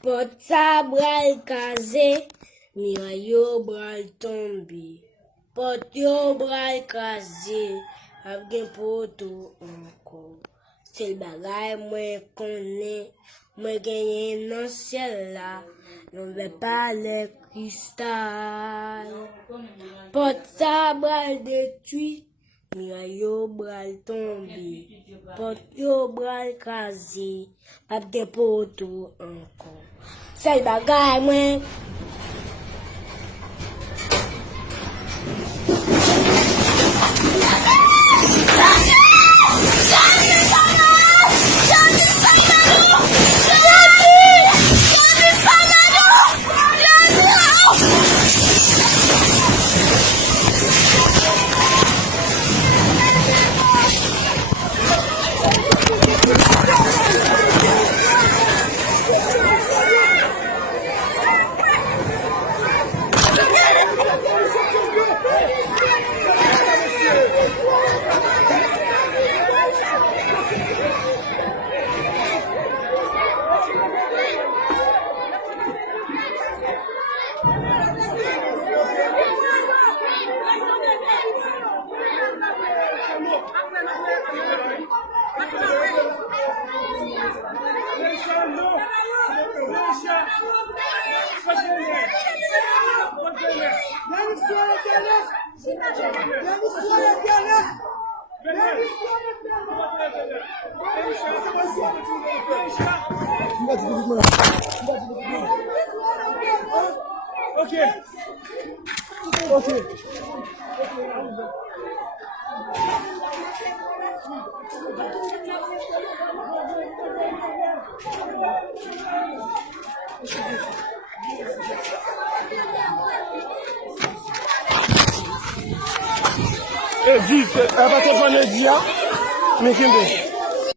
Pot sa bral kaze, mira yo bral tombe. Pot yo bral kaze, ap gen poto anko. Sel bagay mwen konen, mwen genyen nan ciel la, non ve pa le cristal. Pot sa bral detui, mira yo bral tombe. Pot yo bral kaze, ap gen poto anko. Sel bagay mwen Vite, elle va te prendre le dia, mais